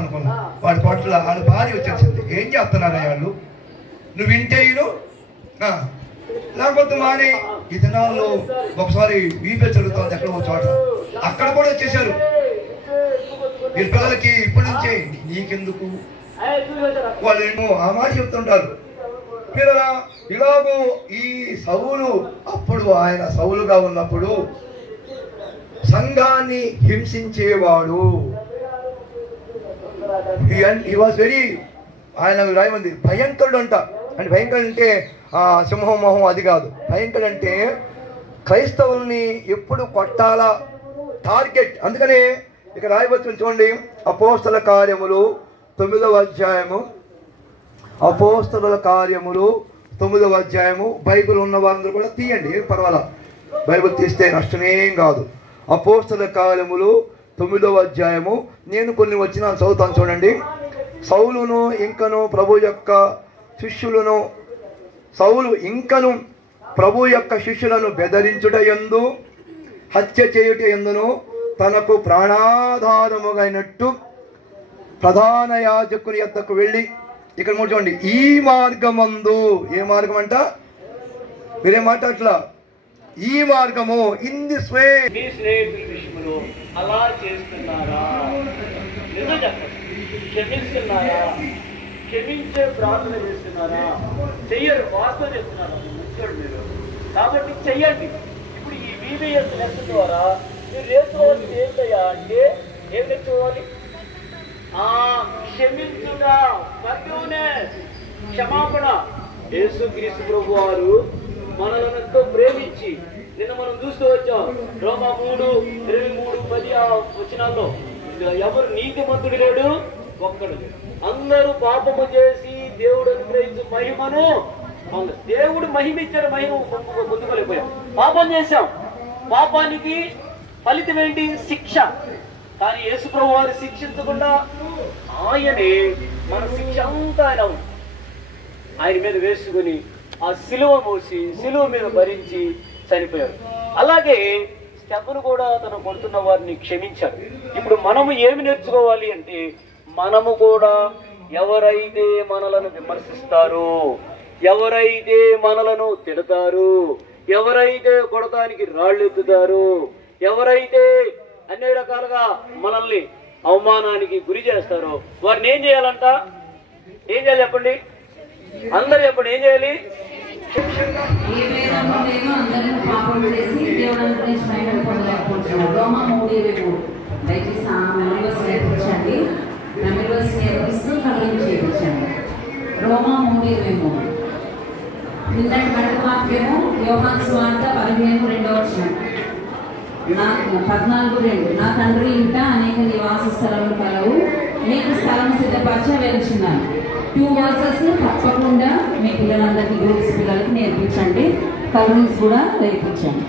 అనుకున్నాం. వాడి పట్ల వాళ్ళ భార్య వచ్చేసింది. ఏం చేస్తున్నారా వాళ్ళు? నువ్వు వింటేను లేకపోతే మానే. ఈ దినాల్లో ఒకసారి వీపే జరుగుతుంది ఎక్కడ ఒక చోట, అక్కడ కూడా వచ్చేసారు. ఈ పిల్లలకి ఇప్పటి నుంచే నీకెందుకు వాళ్ళు ఏమో ఆ మాట చెప్తుంటారు. పిల్లల ఇలాగూ ఈ సౌలు అప్పుడు ఆయన సౌలుగా ఉన్నప్పుడు సంఘాన్ని హింసించేవాడు. హీ వాజ్ వెరీ, ఆయన రాయమంది భయంకరుడు అంట. అంటే భయంకరుడు అంటే సింహం మొహం అది కాదు. భయంకరుడు అంటే క్రైస్తవుల్ని ఎప్పుడు కొట్టాలా టార్గెట్. అందుకనే ఇక రాయవచ్చు చూడండి, అపోస్తల కార్యములు 9వ అధ్యాయము. అపోస్తలుల కార్యములు 9వ అధ్యాయము. బైబిల్ ఉన్న వాళ్ళందరూ కూడా తీయండి, పర్వాలా, బైబిల్ తీస్తే నష్టమేం కాదు. అపోస్తల కార్యములు 9వ అధ్యాయము. నేను కొన్ని వచ్చిన చదువుతాను చూడండి. సౌలును ఇంకను ప్రభు యొక్క శిష్యులను, సౌలు ఇంకను ప్రభు యొక్క శిష్యులను బెదిరించుటయందు హత్య చేయుట ఎందును తనకు ప్రాణాధారముగైనట్టు ప్రధాన యాజకుని యొద్దకు వెళ్ళి, ఇక్కడ చూడండి, ఈ మార్గమందు, ఏ మార్గం అంట, మీరే మాట్లాడట్లా, ఈ మార్గము, ఇన్ దిస్ వే. మీ స్నేహితుల విషయంలో అలా చేస్తున్నారా? నిజం చెప్పండి. క్షమిస్తున్నారా? క్షమించే ప్రార్థన చేస్తున్నారా? చెయ్యరు. వాస్తవం చెప్తున్నారా? మంచివాడు మీరు కాబట్టి చెయ్యండి. ఇప్పుడు ఈ VBS నెట్ ద్వారా మీరు నేర్చుకోవాల్సింది ఏంటయ్యా అంటే ఏం నేర్చుకోవాలి? క్షమించుట, ఫర్గివ్నెస్, క్షమాపణ. యేసుక్రీస్తు ప్రభు వారు మనలను ఎంతో ప్రేమించి, నిన్న మనం చూస్తూ వచ్చాం రోమా 3:23-10 వచనాల్లో, ఎవరు నీతిమంతుడు లేడు ఒక్కడు, అందరూ పాపము చేసి దేవుడు అనుగ్రహించు మహిమను, దేవుడు మహిమ ఇచ్చాడు, మహిమ పొందుకోలేకపోయాం. పాపం చేశాం, పాపానికి ఫలితం ఏంటి? శిక్ష. కానీ యేసు ప్రభు వారు శిక్షించకుండా ఆయనే మన శిక్ష అంతా ఆయన మీద వేసుకుని ఆ సిలువ మోసి సిలువ మీద భరించి చనిపోయాడు. అలాగే స్టెఫను కూడా తను కొడుతున్న వారిని క్షమించాడు. ఇప్పుడు మనము ఏమి నేర్చుకోవాలి అంటే, మనము కూడా ఎవరైతే మనలను విమర్శిస్తారో, ఎవరైతే మనలను తిడతారు, ఎవరైతే కొడతానికి రాళ్ళు ఎత్తుతారు, ఎవరైతే అన్ని రకాలుగా మనల్ని అవమానానికి గురి చేస్తారో వారిని ఏం చేయాలంట? ఏం చేయాలి చెప్పండి? అందరు చెప్పండి, ఏం చేయాలి? రోమా 3:23 నిన్నటి గంట వాక్యము యోహాను సువార్త 15:2 నా తండ్రి ఇంట అనేక నివాస స్థలములు కలవు, నీకు స్థలం సిద్ధపరచ వెళ్తున్నాను. 2 వర్సెస్ తప్పకుండా మీ పిల్లలందరికీ గ్రూప్స్ పిల్లలకి నేర్పించండి, కలరింగ్స్ కూడా నేర్పించండి.